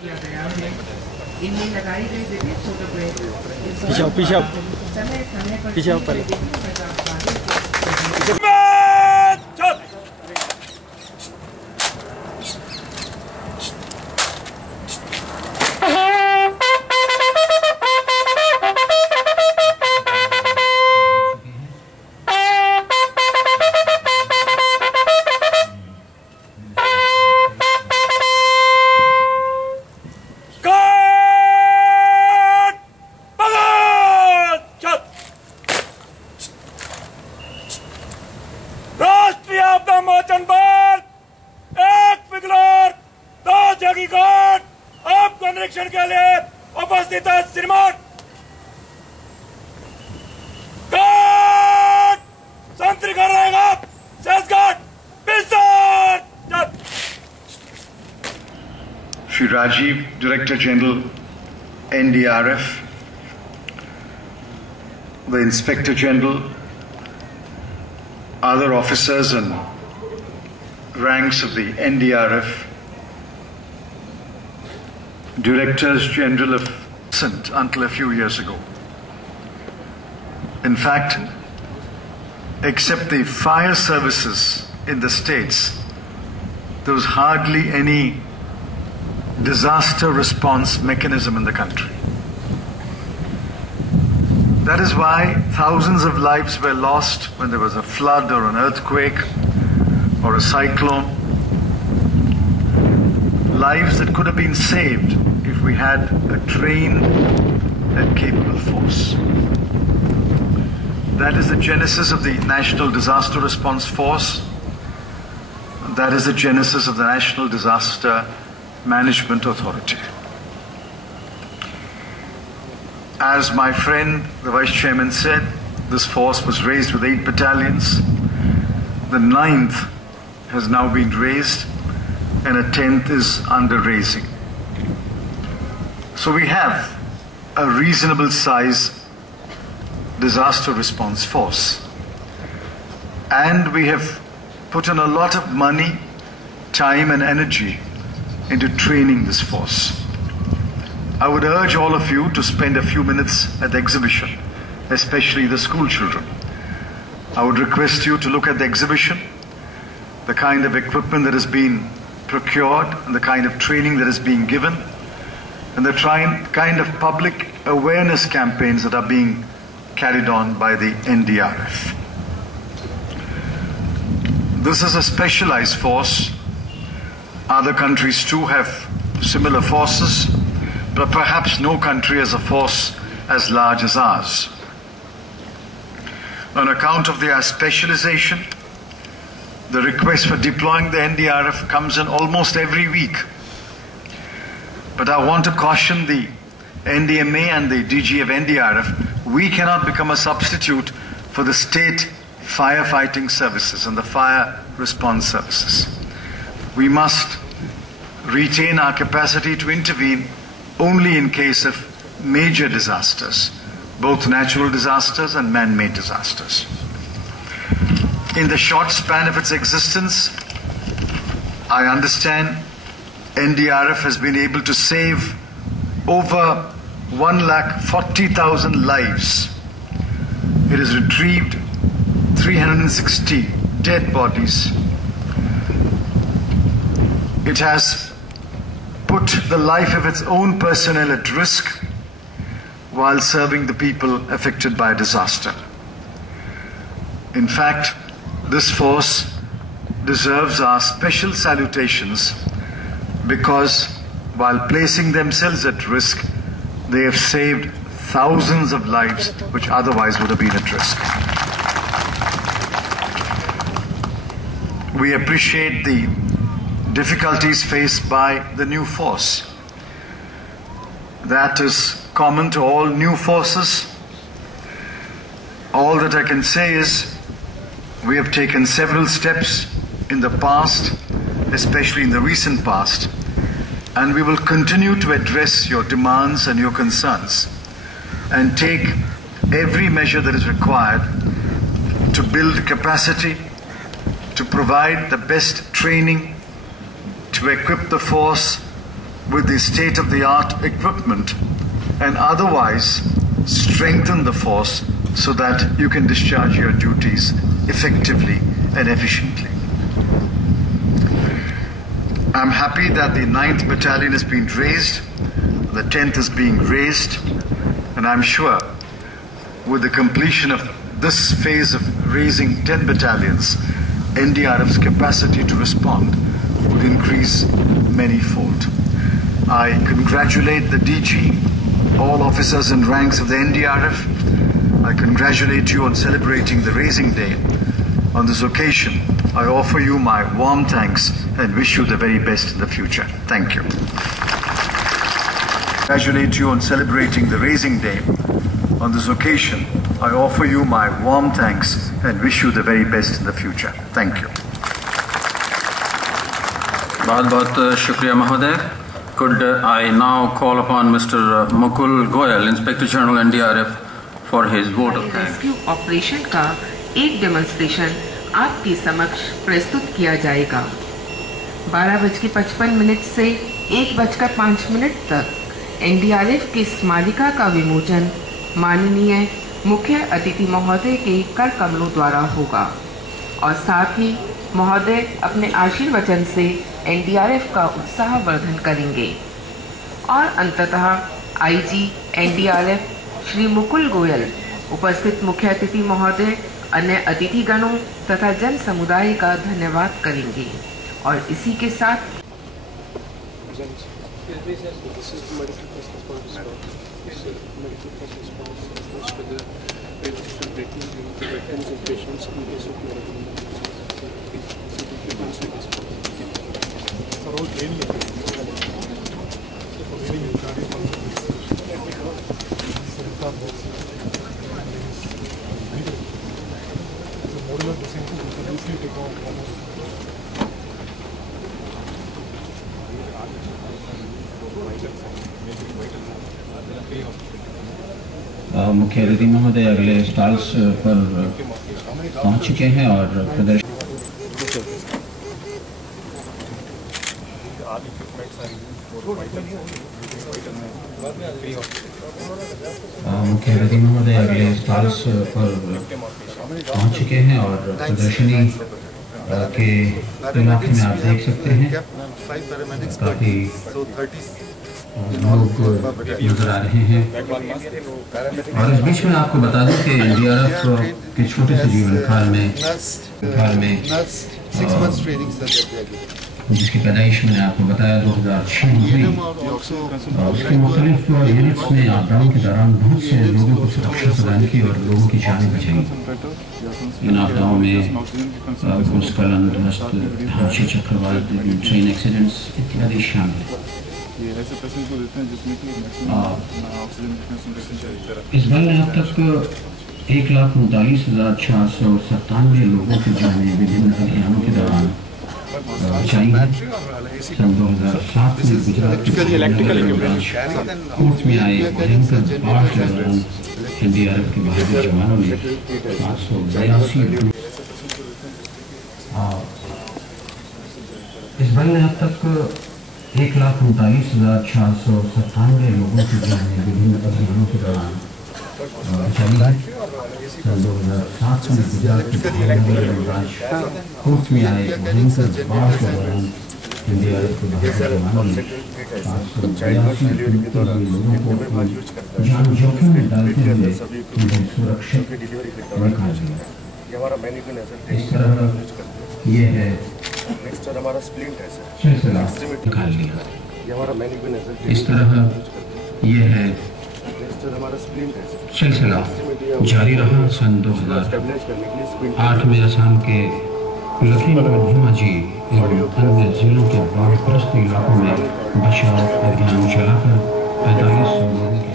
किया गया है। इनमें लगाई गई विभिन्न फोटोग्राफ समय समय पर के लिए उपस्थित है श्रीमान संतरी कर रहेगा Shri Rajiv, Director General, NDRF, the Inspector General, other officers and ranks of the NDRF, Directors General of until a few years ago. In fact, except the fire services in the states, there was hardly any disaster response mechanism in the country. That is why thousands of lives were lost when there was a flood or an earthquake or a cyclone. Lives that could have been saved if we had a trained and capable force. That is the genesis of the National Disaster Response Force. That is the genesis of the National Disaster Management Authority. As my friend, the Vice Chairman said, this force was raised with 8 battalions. The 9th has now been raised and a 10th is under raising. So we have a reasonable size disaster response force. And we have put in a lot of money, time and energy into training this force. I would urge all of you to spend a few minutes at the exhibition, especially the school children. I would request you to look at the exhibition, the kind of equipment that has been procured and the kind of training that is being given, and the kind of public awareness campaigns that are being carried on by the NDRF. This is a specialized force. Other countries too have similar forces, but perhaps no country has a force as large as ours. On account of their specialization, the request for deploying the NDRF comes in almost every week. But I want to caution the NDMA and the DG of NDRF, we cannot become a substitute for the state firefighting services and the fire response services. We must retain our capacity to intervene only in case of major disasters, both natural disasters and man-made disasters. In the short span of its existence, I understand NDRF has been able to save over 140,000 lives. It has retrieved 360 dead bodies. It has put the life of its own personnel at risk while serving the people affected by a disaster. In fact, this force deserves our special salutations because while placing themselves at risk, they have saved thousands of lives which otherwise would have been at risk. We appreciate the difficulties faced by the new force. That is common to all new forces. All that I can say is we have taken several steps in the past, especially in the recent past, and we will continue to address your demands and your concerns and take every measure that is required to build capacity, to provide the best training, to equip the force with the state-of-the-art equipment and otherwise strengthen the force so that you can discharge your duties effectively and efficiently. I'm happy that the 9th Battalion has been raised, the 10th is being raised, and I'm sure with the completion of this phase of raising 10 battalions, NDRF's capacity to respond would increase many-fold. I congratulate the DG, all officers and ranks of the NDRF. I congratulate you on celebrating the Raising Day. On this occasion, I offer you my warm thanks and wish you the very best in the future. Thank you. Congratulate you on celebrating the Raising Day. On this occasion, I offer you my warm thanks and wish you the very best in the future. Thank you. बहुत शुक्रिया महोदय. Could I now call upon Mr. Mukul Goyal, Inspector General NDRF, for his vote of thanks. Rescue operation का एक demonstration आपके समक्ष प्रस्तुत किया जाएगा. 12:55 से 1:05 तक NDRF की स्मारिका का विमोचन माननीय मुख्य अतिथि महोदय के कर कमलों द्वारा होगा और साथ ही महोदय अपने आशीर्वचन से NDRF का उत्साहवर्धन करेंगे और अंततः IG NDRF श्री मुकुल गोयल उपस्थित मुख्य अतिथि महोदय, अन्य अतिथिगणों तथा जन समुदाय का धन्यवाद करेंगे और इसी के साथ मुख्य अतिथि महोदय अगले स्टॉल्स पर पहुंच चुके हैं और प्रदर्शन मुख्य अतिथि महोदय अगले स्टॉल्स पर पहुंच चुके हैं और प्रदर्शनी के इलाके में आप देख सकते हैं काफी लोग नजर आ रहे हैं और इस बीच में आपको बता दूं कि NDRF के छोटे से जीवन काल में जिसकी पैदाइश मैंने आपको बताया 2006 में हुई और उसके मुख्तलिफ यूनिट्स में आपदाओं के दौरान बहुत से लोगों को सुरक्षा प्रदान की और लोगों की जानें बचाई. इन आपदाओं में भूस्खलन, ध्वस्त, हादसे, चक्रवात, ट्रेन एक्सीडेंट्स इत्यादि शामिल है. इस बार में अब तक 1,39,497 लोगों की जानें विभिन्न अभियानों के दौरान बचाई है. सन 2007 में गुजरात कोर्ट में आए भयंकर बाढ़ के दौरान NDRF के बहादुर जवानों ने 582 इस बार में अब तक 1,39,497 लोगों की जानें विभिन्न अभियानों के दौरान बचाई है. सन 2007 में गुजरात के कोर्ट में आए भयंकर बाढ़ के दौरान NDRF के बहादुर जवानों ने 582 लोगों को जान जोखिम में डालते हुए उन्हें सुरक्षित निकाल लिया. इस तरह ये है सिलसिला निकाल लिया. इस तरह ये है सिलसिला जारी रहा. सन 2008 में असम के लखीमपुर धेमाजी एवं अन्य जिलों के बाढ़ग्रस्त इलाकों में बचाव अभियान चलाकर 4500 लोगों की